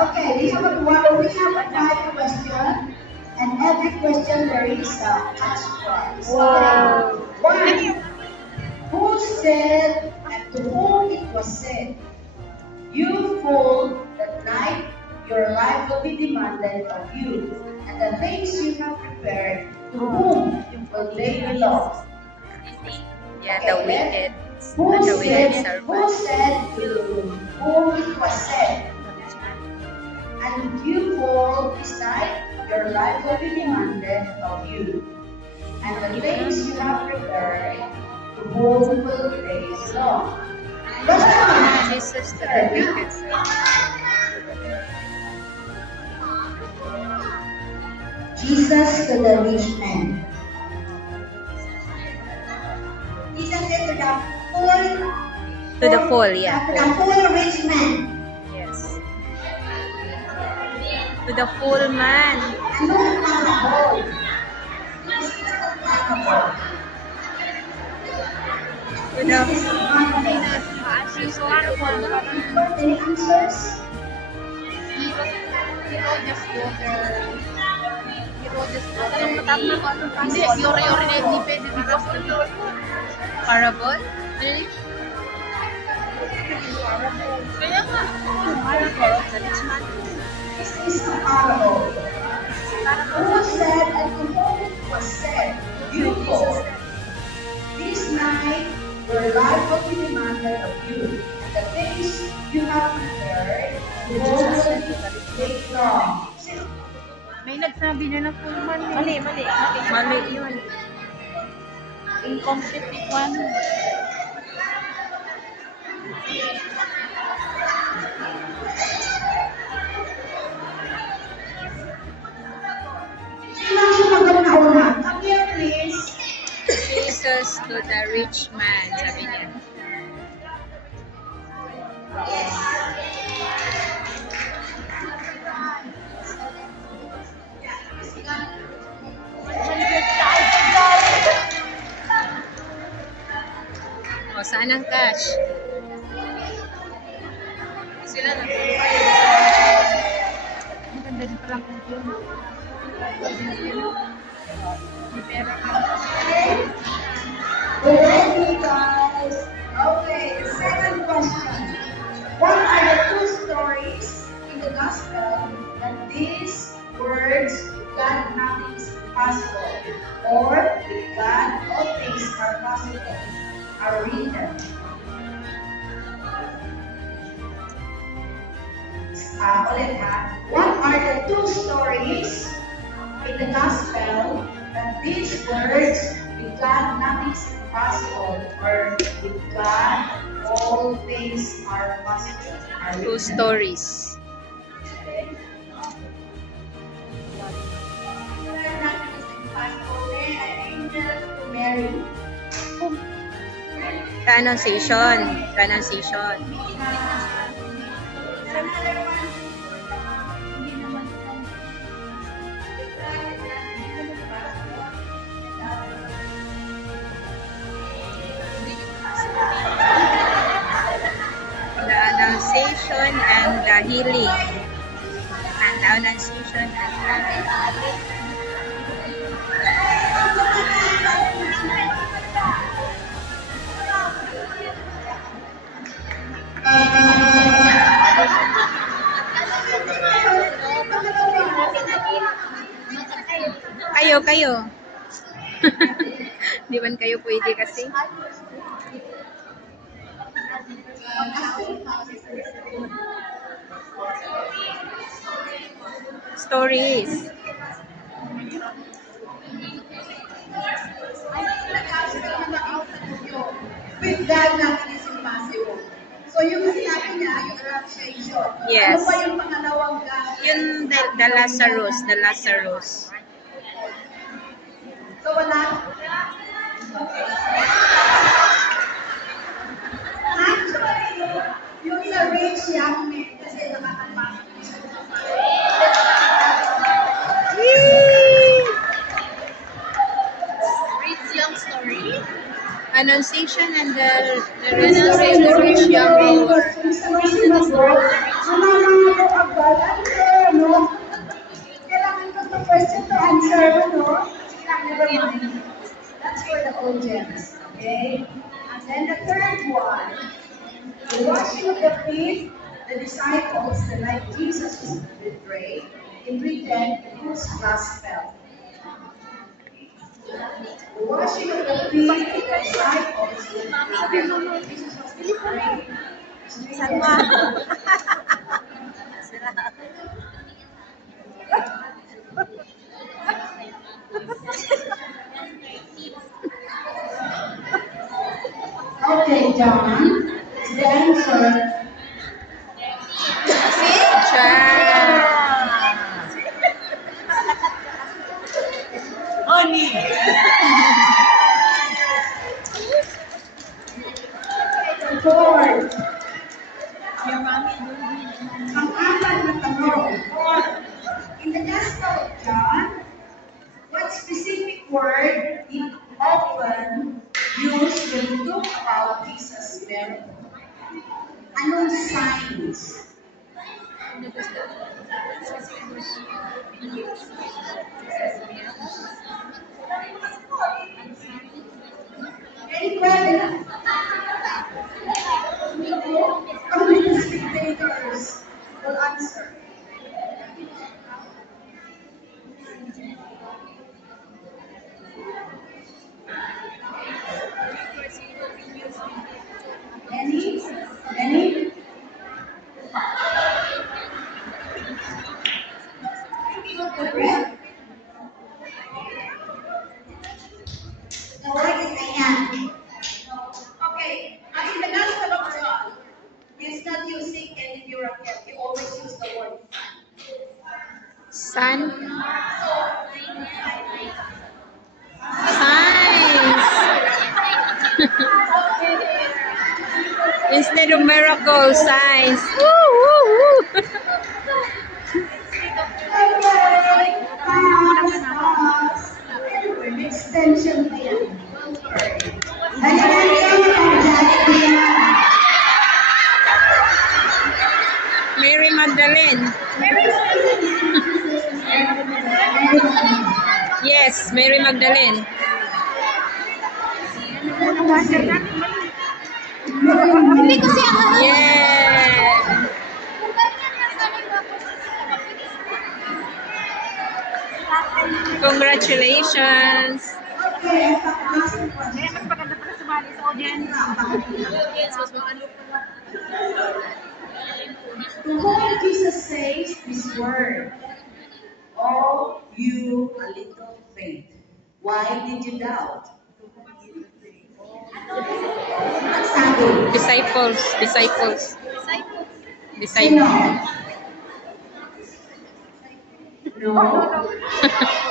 Okay, we have a 5 questions, and every question there is a cash prize. Wow. Okay. 1. Who said and to whom it was said, "You fool, that night your life will be demanded of you, and the things you have prepared, to whom will they belong?" Yeah, the wicked. Who The wicked said servant. to whom it was said, "And you fool, this night your life will be demanded of you, and the things you have prepared, to whom will they belong?" Jesus to the wicked servant. Jesus to the rich man. Jesus said to the poor, To the full, yeah. to the poor rich man. Yes. To the full man. Ano ang parable? This is a parable. To the Any answers? Hindi, yore-yore na hindi pwede because parable. really? Kaya nga. This is a parable. Who said and to whom it was said, "You fool, this night your life will be demanded of you, and the things you have prepared, to whom will they belong?" May nagsabi na ng full man. Mali yun. Incomplete one. Sino ang sumagot na una? Come here, please. Jesus to the rich man, sabi niya. O, saan ang cash? Sila na. Maganda din palang kung yun. May pera ka. Ready, guys? Okay, the second question. What are the 2 stories in the gospel that these words, "with God nothing is impossible," or "with God all things are possible," are written? Ulit ha. What are the 2 stories in the gospel that these words, "with God nothing is impossible," or "with God all things are possible," are 2 written? stories. God nothing is impossible. Then an angel to Mary. The Annunciation. The Annunciation. Another one. The Annunciation and the healing. And the Annunciation and kayo. Di man kayo pwede kasi. Stories. With God, nothing is impossible. So yung sinabi niya, yung Annunciation. Yes. Ano pa yung pangalawang God? Yun, the Lazarus. The Lazarus. So wala? Actually, yung sa rich young man, kasi nakakapasok siya sa Rich young story. Annunciation and the Restoration restoration of each young ruler. Question to answer, no? Never mind. That's for the audience, okay? And then the third one, the washing of the feet, the disciples, the night Jesus was betrayed, in written whose gospel. The washing of the feet, the disciples, Jesus was betrayed. Okay, John, it's the answer. Fourth, pang-apat na tanong. In the Gospel of John, what specific word is often used when we talk about Jesus' miracle? Anong signs? Any question? Only the spectators will answer. Any? Any? Correct. The word is I am. Okay, in the Gospel of John, he's not using any miracle. He always uses the word Sun. Signs. Instead of miracle, signs. Woo, woo, woo. Okay, pass. Anyway, extension na yan. Don't worry. Mary Magdalene. Yes, Mary Magdalene. Yeah. Congratulations. Okay, pass. Mas maganda pala sumali sa audience. To whom Jesus says this word, "Oh, you a little faith, why did you doubt?" Sabi, Disciples. Disciples. sino? Disciples. No.